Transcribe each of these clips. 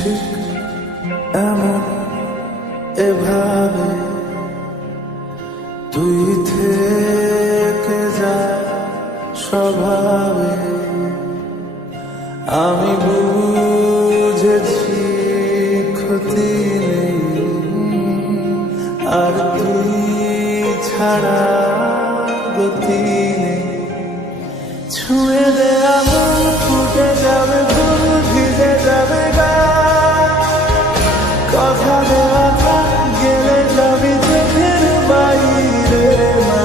ঠিক এমন এভাবে তুই থেকে যা স্বভাবে। আমি বুঝেছি ক্ষতি নেই, আর তুই ছাড়া গতি নেই। ছুঁয়ে দে আমার, ফুটে যাবে ফুল, ভিজে যাবে গা। কথা দেওয়া থাক, গেলে যাবি চোখের বাইরে মা।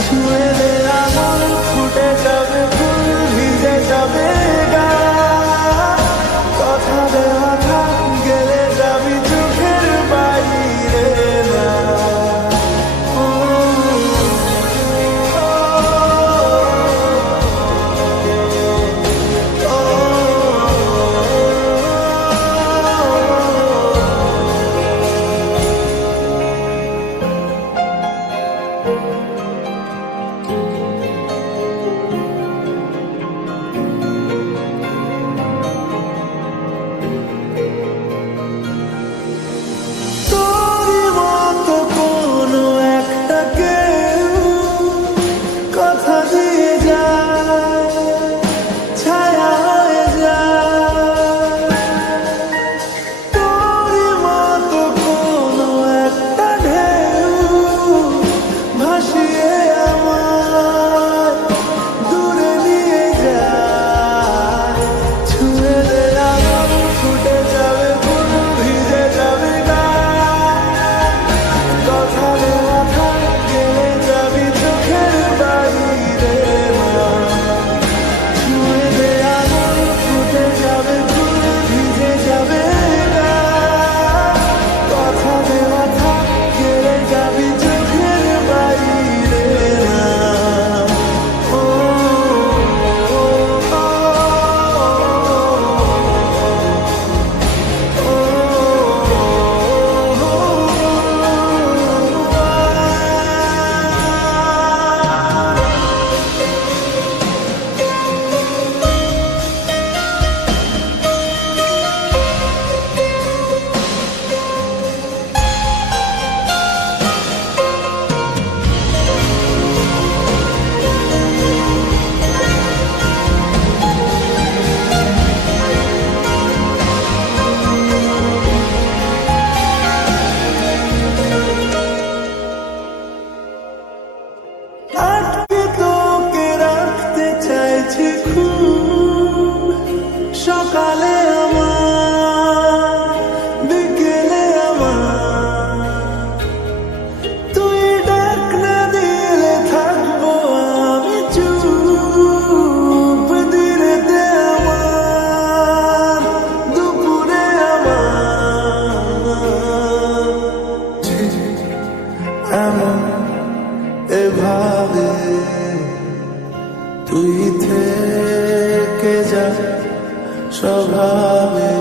ছুঁয়ে দে আমার, ফুটে যাবে ফুল, ভিজে যাবে গা। কথা দেওয়া থাক, গেলে যাবি চোখের বাইরে মা। সকালে আমার, বিকেলে আমার, তুই ডাক না দিলে থাকবো আমি চুপ। দিনেতে আমার, দুপুরে আমার, এমন এভাবে তুই থেকে যা স্বভাবে।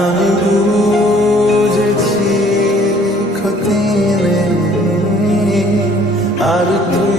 আমি বুঝেছি ক্ষতি নেই, আর তুই